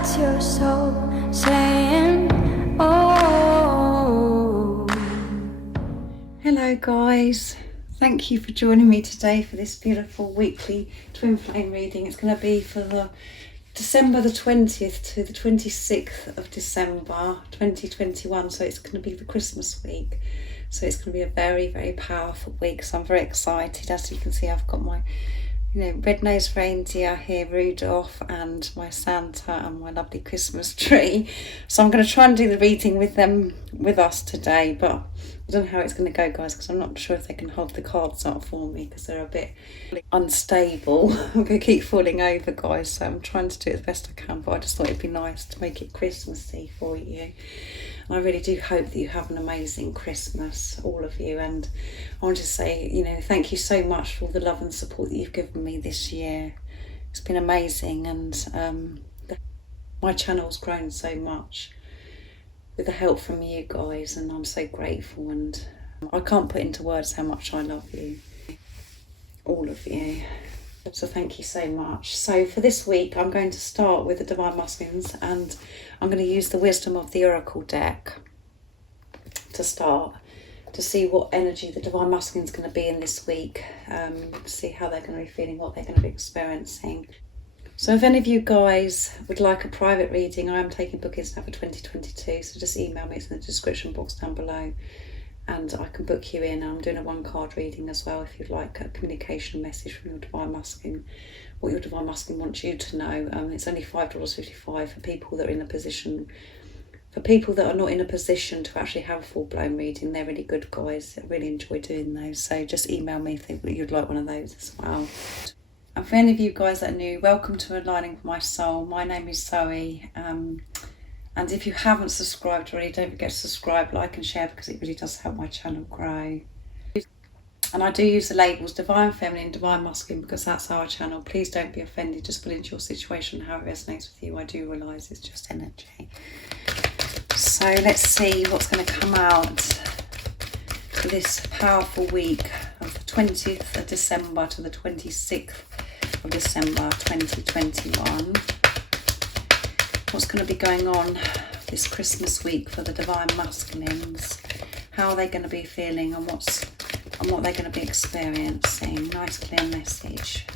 That's your soul saying, oh. Hello guys, thank you for joining me today for this beautiful weekly twin flame reading. It's going to be for the December the 20th to the 26th of December 2021, so it's going to be the Christmas week. So it's going to be a very, very powerful week, so I'm very excited. As you can see, I've got my red-nosed reindeer here, Rudolph, and my Santa and my lovely Christmas tree. So I'm going to try and do the reading with them with us today, but I don't know how it's going to go, guys, because I'm not sure if they can hold the cards up for me because they're a bit unstable. I'm going to keep falling over, guys, so I'm trying to do it the best I can, but I just thought it'd be nice to make it Christmassy for you. I really do hope that you have an amazing Christmas, all of you, and I want to say, thank you so much for all the love and support that you've given me this year. It's been amazing, and my channel's grown so much with the help from you guys, and I'm so grateful, and I can't put into words how much I love you, all of you. So thank you so much. So for this week, I'm going to start with the Divine Masculines, and I'm going to use the Wisdom of the Oracle deck to start, to see what energy the Divine Masculine is going to be in this week, see how they're going to be feeling, what they're going to be experiencing. So if any of you guys would like a private reading, I am taking bookings now for 2022, so just email me, it's in the description box down below, and I can book you in. I'm doing a one-card reading as well if you'd like a communication message from your Divine Masculine, what your Divine Masculine wants you to know. It's only $5.55 for people that are in a position. For people that are not in a position to actually have a full-blown reading, they're really good, guys. I really enjoy doing those. So just email me if you'd like one of those as well. And for any of you guys that are new, welcome to Aligning with My Soul. My name is Zoe. And if you haven't subscribed already, don't forget to subscribe, like and share, because it really does help my channel grow. And I do use the labels Divine Feminine, Divine Masculine, because that's our channel. Please don't be offended, just put into your situation how it resonates with you. I do realise it's just energy. So let's see what's going to come out for this powerful week of the 20th of December to the 26th of December 2021. What's going to be going on this Christmas week for the Divine Masculines? How are they going to be feeling, and what they're going to be experiencing? Nice clear message.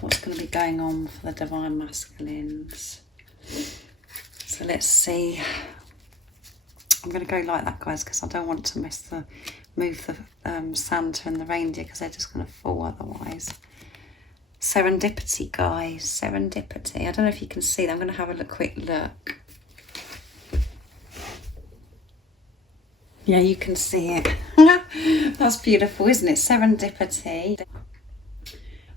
What's going to be going on for the Divine Masculines? So let's see. I'm going to go like that, guys, because I don't want to move the Santa and the reindeer, because they're just going to fall otherwise. Serendipity, guys, serendipity. I don't know if you can see that. I'm going to have a quick look. Yeah, you can see it. That's beautiful, isn't it? Serendipity.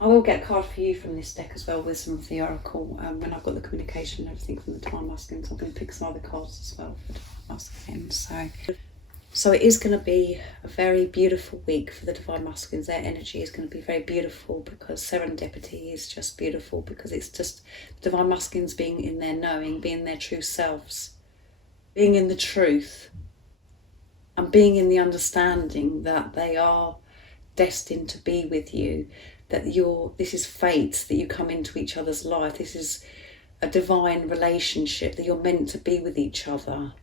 I will get a card for you from this deck as well, with some of the Oracle. When I've got the communication and everything from the Divine Masculines, I'm going to pick some other cards as well for the Divine Masculines. So it is going to be a very beautiful week for the Divine Masculines. Their energy is going to be very beautiful, because serendipity is just beautiful, because it's just the Divine Masculines being in their knowing, being their true selves, being in the truth, and being in the understanding that they are destined to be with you, that this is fate, that you come into each other's life. This is a divine relationship, that you're meant to be with each other.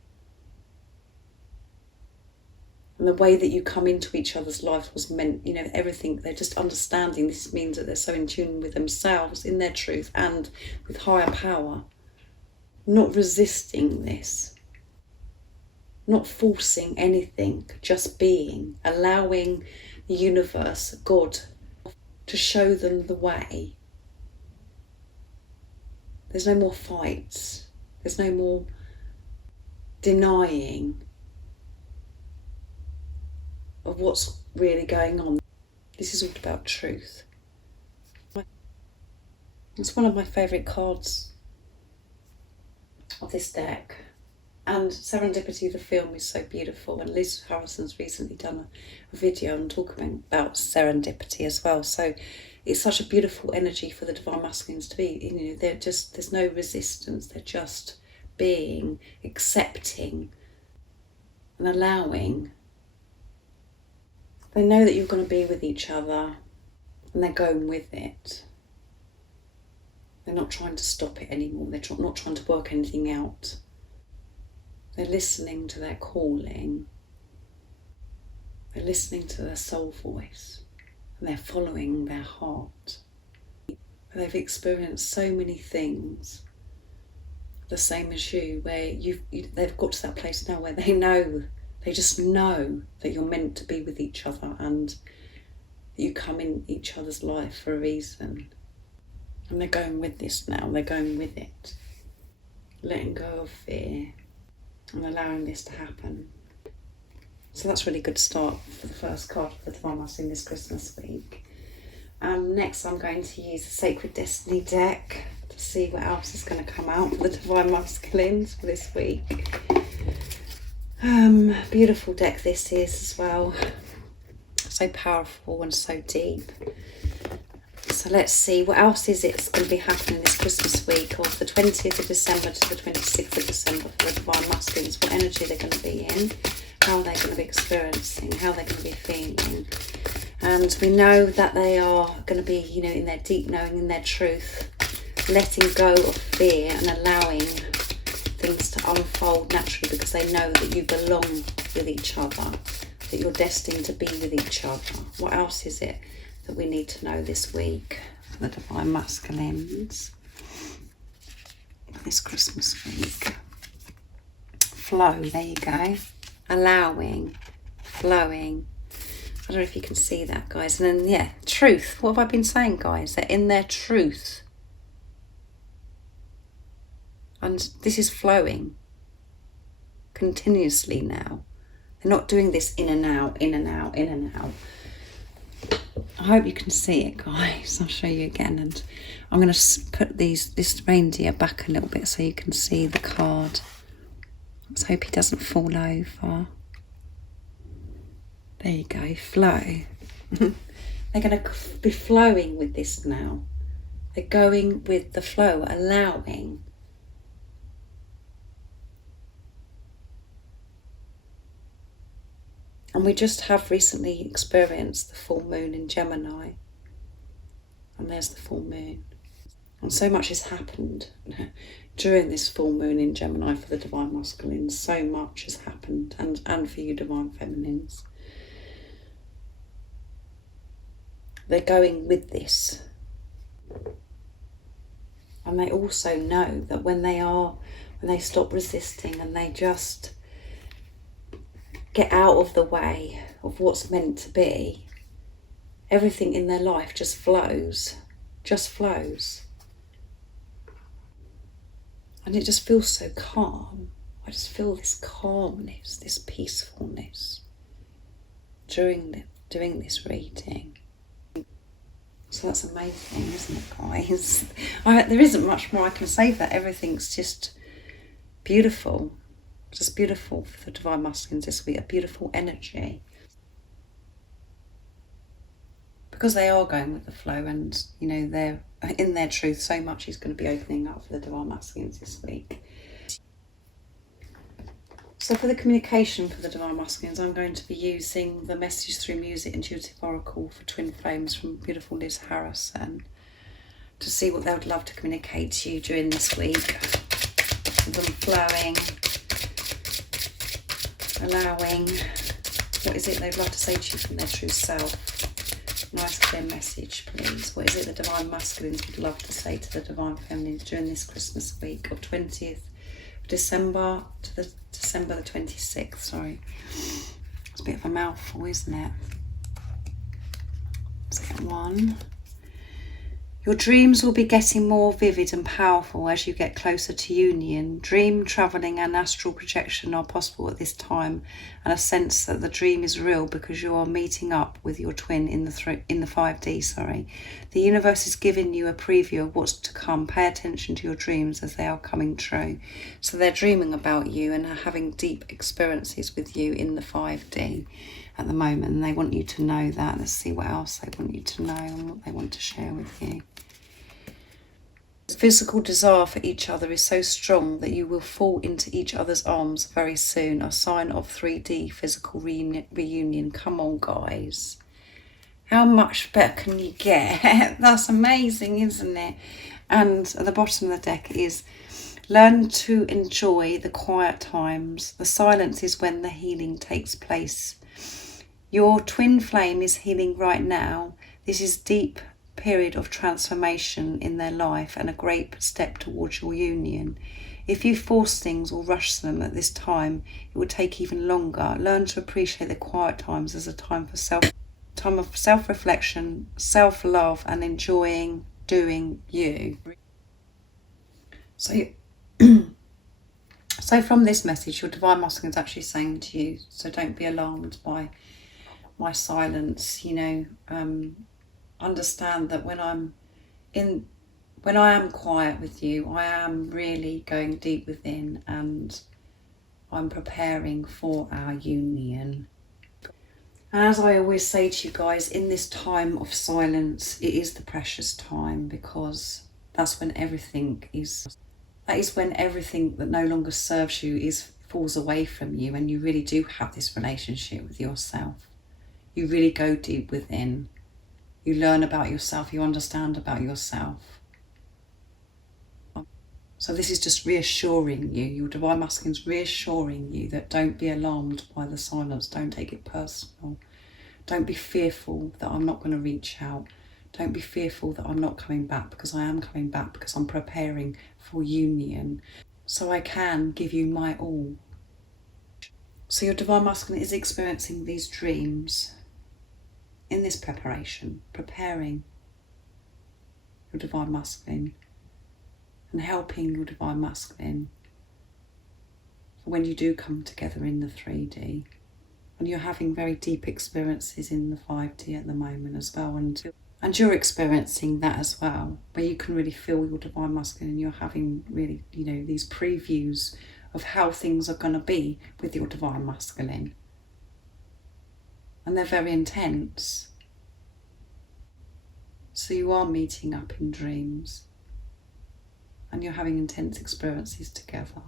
And the way that you come into each other's life was meant, everything, they're just understanding. This means that they're so in tune with themselves, in their truth, and with higher power. Not resisting this. Not forcing anything, just being. Allowing the universe, God, to show them the way. There's no more fights. There's no more denying of what's really going on. This is all about truth. It's one of my favourite cards of this deck. And Serendipity, the film, is so beautiful. And Liz Harrison's recently done a video and talking about serendipity as well. So it's such a beautiful energy for the Divine Masculines to be. There's no resistance. They're just being, accepting, and allowing. They know that you're going to be with each other, and they're going with it. They're not trying to stop it anymore. They're not trying to work anything out. They're listening to their calling. They're listening to their soul voice, and they're following their heart. They've experienced so many things, the same as you, where they've got to that place now where they just know that you're meant to be with each other and that you come in each other's life for a reason. And they're going with this now, they're going with it. Letting go of fear and allowing this to happen. So that's a really good start for the first card for the Divine Masculine this Christmas week. Next I'm going to use the Sacred Destiny deck to see what else is going to come out for the Divine Masculines for this week. Beautiful deck this is as well. So powerful and so deep. So let's see, what else is it's going to be happening this Christmas week of the 20th of December to the 26th of December for the Divine Masculines, what energy they're going to be in, how they're going to be experiencing, how they're going to be feeling. And we know that they are going to be, in their deep knowing, in their truth, letting go of fear and allowing things to unfold naturally because they know that you belong with each other, that you're destined to be with each other. What else is it that we need to know this week for the Divine Masculines this Christmas week? Flow, there you go. Allowing, flowing. I don't know if you can see that, guys. And then, truth. What have I been saying, guys? They're in their truth. And this is flowing continuously now. They're not doing this in and out, in and out, in and out. I hope you can see it, guys. I'll show you again. And I'm going to put this reindeer back a little bit so you can see the card. Let's hope he doesn't fall over. There you go, flow. They're going to be flowing with this now. They're going with the flow, allowing. And we just have recently experienced the full moon in Gemini. And there's the full moon. And so much has happened during this full moon in Gemini for the Divine Masculines. So much has happened, and for you Divine Feminines. They're going with this. And they also know that when they stop resisting and they just get out of the way of what's meant to be, everything in their life just flows. And it just feels so calm. I just feel this calmness, this peacefulness during doing this reading. So that's amazing, isn't it, guys? There isn't much more I can say for that. Everything's just beautiful. Just beautiful for the Divine Masculines this week. A beautiful energy. Because they are going with the flow and, they're in their truth, so much is going to be opening up for the Divine Masculines this week. So for the communication for the Divine Masculines, I'm going to be using the Message Through Music Intuitive Oracle for Twin Flames from beautiful Liz Harrison to see what they would love to communicate to you during this week. Them flowing, allowing, what is it they'd love to say to you from their true self? Nice clear message, please. What is it the Divine Masculines would love to say to the Divine Feminines during this Christmas week of 20th December to the December the 26th, sorry. It's a bit of a mouthful, isn't it? Let's get one. Your dreams will be getting more vivid and powerful as you get closer to union. Dream, travelling and astral projection are possible at this time, and a sense that the dream is real because you are meeting up with your twin in the 5D. The universe is giving you a preview of what's to come. Pay attention to your dreams as they are coming true. So they're dreaming about you and are having deep experiences with you in the 5D at the moment, and they want you to know that. Let's see what else they want you to know and what they want to share with you. Physical desire for each other is so strong that you will fall into each other's arms very soon. A sign of 3D physical reunion. Come on, guys. How much better can you get? That's amazing, isn't it? And at the bottom of the deck is learn to enjoy the quiet times. The silence is when the healing takes place. Your twin flame is healing right now. This is deep period of transformation in their life and a great step towards your union. If you force things or rush them at this time, it will take even longer. Learn to appreciate the quiet times as a time of self-reflection, self-love, and enjoying doing you. So from this message, your divine masculine is actually saying to you, so don't be alarmed by my silence, understand that when I am quiet with you, I am really going deep within and I'm preparing for our union. And as I always say to you guys, in this time of silence, it is the precious time, because that is when everything that no longer serves you falls away from you, and you really do have this relationship with yourself. You really go deep within. You learn about yourself, you understand about yourself. So this is just reassuring you, your divine masculine's reassuring you that don't be alarmed by the silence, don't take it personal. Don't be fearful that I'm not going to reach out. Don't be fearful that I'm not coming back, because I am coming back, because I'm preparing for union. So I can give you my all. So your divine masculine is experiencing these dreams in this preparation, preparing your divine masculine and helping your divine masculine for when you do come together in the 3D. And you're having very deep experiences in the 5D at the moment as well. And you're experiencing that as well, where you can really feel your divine masculine, and you're having really, these previews of how things are going to be with your divine masculine. And they're very intense. So you are meeting up in dreams and you're having intense experiences together.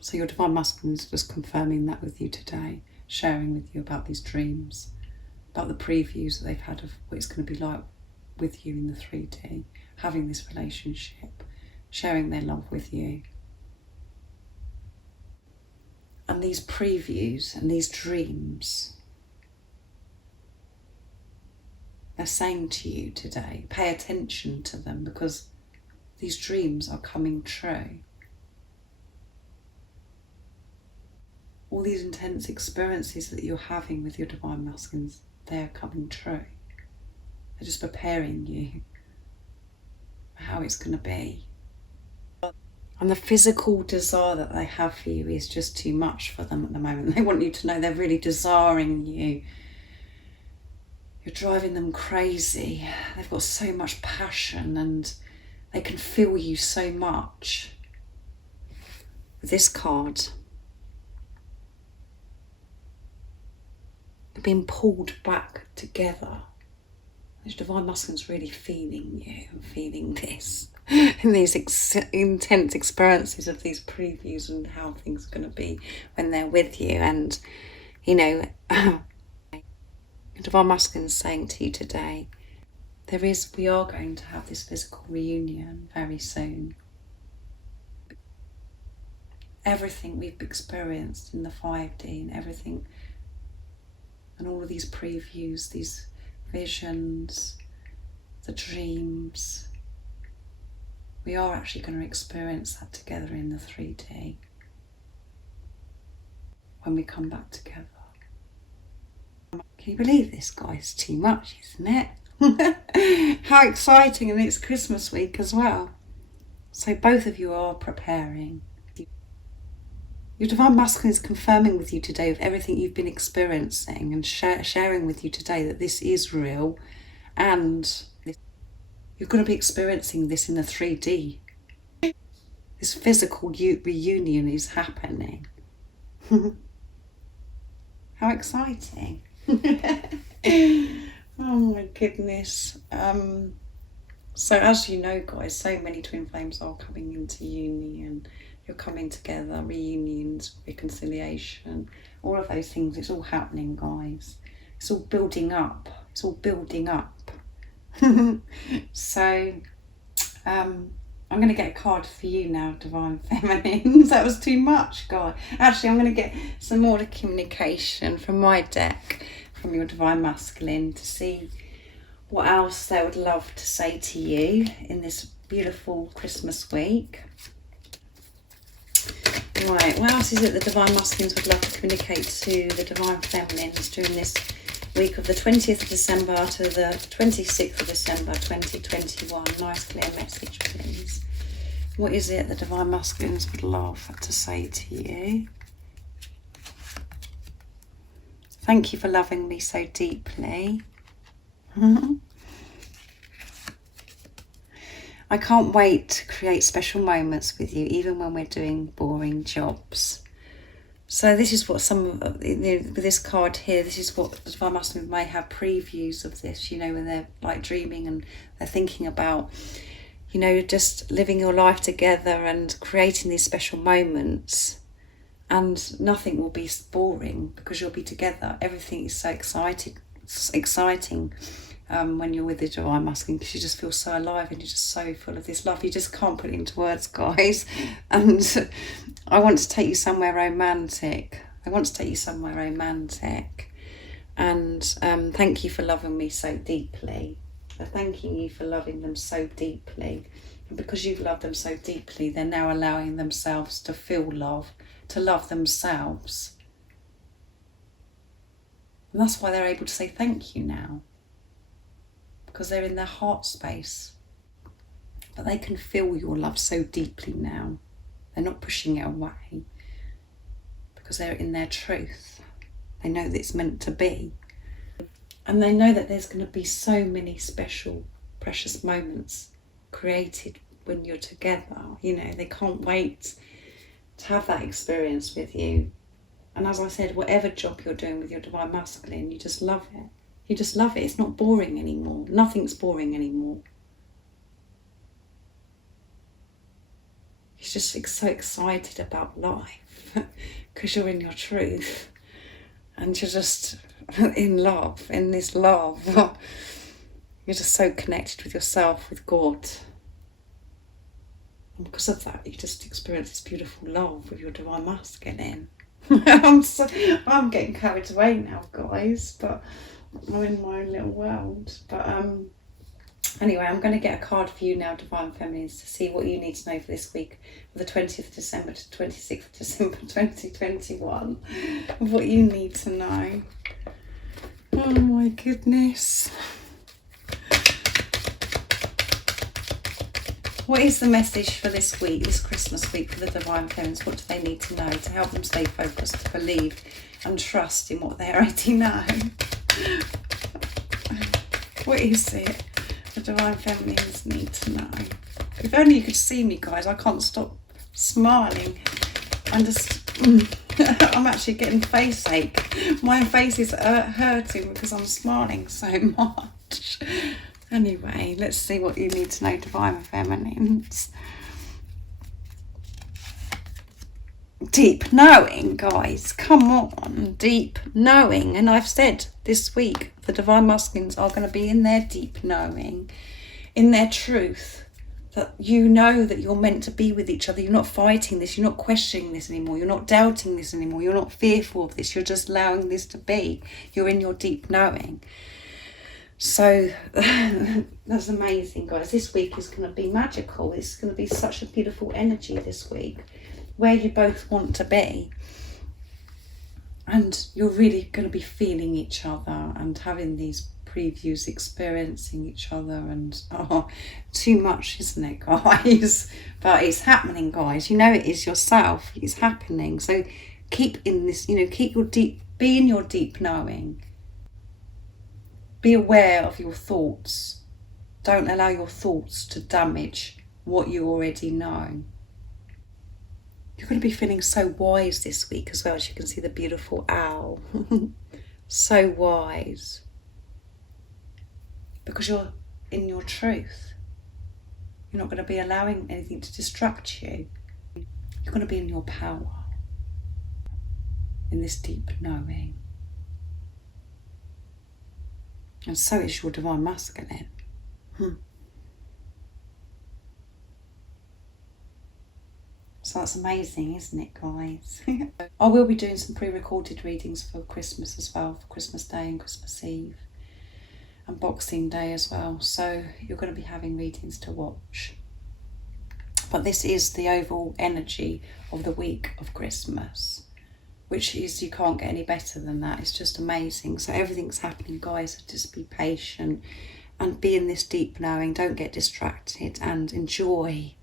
So your divine masculine is just confirming that with you today, sharing with you about these dreams, about the previews that they've had of what it's going to be like with you in the 3D, having this relationship, sharing their love with you. And these previews and these dreams, they're saying to you today, pay attention to them, because these dreams are coming true. All these intense experiences that you're having with your divine masculines, they're coming true. They're just preparing you for how it's going to be. And the physical desire that they have for you is just too much for them at the moment. They want you to know they're really desiring you. You're driving them crazy. They've got so much passion and they can feel you so much. With this card, they're being pulled back together. This divine masculine's really feeling you and feeling this. In these intense experiences of these previews and how things are going to be when they're with you. And, divine masculine is saying to you today, we are going to have this physical reunion very soon. Everything we've experienced in the 5D and everything, and all of these previews, these visions, the dreams, we are actually going to experience that together in the 3D when we come back together. Can you believe this, guys? Too much, isn't it? How exciting, and it's Christmas week as well. So both of you are preparing. Your divine masculine is confirming with you today with everything you've been experiencing and sharing with you today that this is real, and you're going to be experiencing this in the 3D. This physical reunion is happening. How exciting. Oh my goodness. So as you know, guys, so many twin flames are coming into union. You're coming together, reunions, reconciliation, all of those things. It's all happening, guys. It's all building up. It's all building up. So I'm going to get a card for you now, Divine Feminines. That was too much, God. Actually, I'm going to get some more communication from my deck, from your Divine Masculine, to see what else they would love to say to you in this beautiful Christmas week. Right, what else is it the Divine Masculines would love to communicate to the Divine Feminines during this week of the 20th of December to the 26th of December 2021? Nice clear message, please. What is it the Divine Masculines would love to say to you? Thank you for loving me so deeply. I can't wait to create special moments with you, even when we're doing boring jobs. So this is what with this card here, this is what the Divine Masculine may have previews of this, when they're like dreaming and they're thinking about, just living your life together and creating these special moments. And nothing will be boring because you'll be together. Everything is so exciting when you're with the Divine Masculine, because you just feel so alive and you're just so full of this love. You just can't put it into words, guys. And I want to take you somewhere romantic. And thank you for loving me so deeply. They're thanking you for loving them so deeply. And because you've loved them so deeply, they're now allowing themselves to feel love, to love themselves. And that's why they're able to say thank you now. Because they're in their heart space. But they can feel your love so deeply now. They're not pushing it away. Because they're in their truth. They know that it's meant to be. And they know that there's going to be so many special, precious moments created when you're together. They can't wait to have that experience with you. And as I said, whatever job you're doing with your Divine Masculine, you just love it. You just love it. It's not boring anymore. Nothing's boring anymore. You're just so excited about life because you're in your truth and you're just in love, in this love. You're just so connected with yourself, with God. And because of that, you just experience this beautiful love with your Divine Masculine. I'm getting carried away now, guys, but I'm in my own little world. But anyway, I'm going to get a card for you now, Divine Feminines, to see what you need to know for this week, for the 20th of December to 26th of December 2021, of what you need to know. Oh my goodness. What is the message for this week, this Christmas week, for the Divine Feminines? What do they need to know to help them stay focused, to believe and trust in what they already know? What is it the Divine Feminines need to know? If only you could see me, guys. I can't stop smiling. I'm actually getting face ache. My face is hurting because I'm smiling so much. Anyway, let's see what you need to know, Divine Feminines. Deep knowing, guys. Come on, deep knowing. And I've said this week the Divine Masculines are going to be in their deep knowing, in their truth, that you know that you're meant to be with each other. You're not fighting this. You're not questioning this anymore. You're not doubting this anymore. You're not fearful of this. You're just allowing this to be. You're in your deep knowing. So that's amazing, guys. This week is going to be magical. It's going to be such a beautiful energy this week, where you both want to be. And you're really going to be feeling each other and having these previews, experiencing each other. And too much, isn't it, guys? But it's happening, guys. It is yourself. It's happening. So keep in this, be in your deep knowing. Be aware of your thoughts. Don't allow your thoughts to damage what you already know. You're going to be feeling so wise this week as well, as you can see the beautiful owl. So wise. Because you're in your truth. You're not going to be allowing anything to distract you. You're going to be in your power. In this deep knowing. And so is your Divine Masculine. So that's amazing, isn't it, guys? I will be doing some pre-recorded readings for Christmas as well, for Christmas Day and Christmas Eve and Boxing Day as well. So you're going to be having readings to watch. But this is the overall energy of the week of Christmas, which is, you can't get any better than that. It's just amazing. So everything's happening, guys. So just be patient and be in this deep knowing. Don't get distracted and enjoy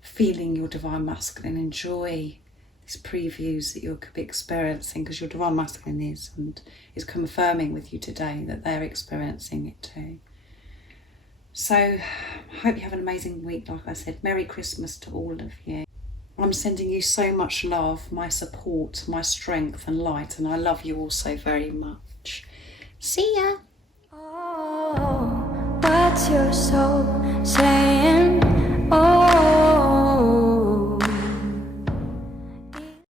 feeling your divine masculine. Enjoy these previews that you're experiencing, because your divine masculine is confirming with you today that they're experiencing it too. So I hope you have an amazing week. Like I said, Merry Christmas to all of you. I'm sending you so much love, my support, my strength and light, and I love you all so very much. See ya. Oh, what's your soul saying?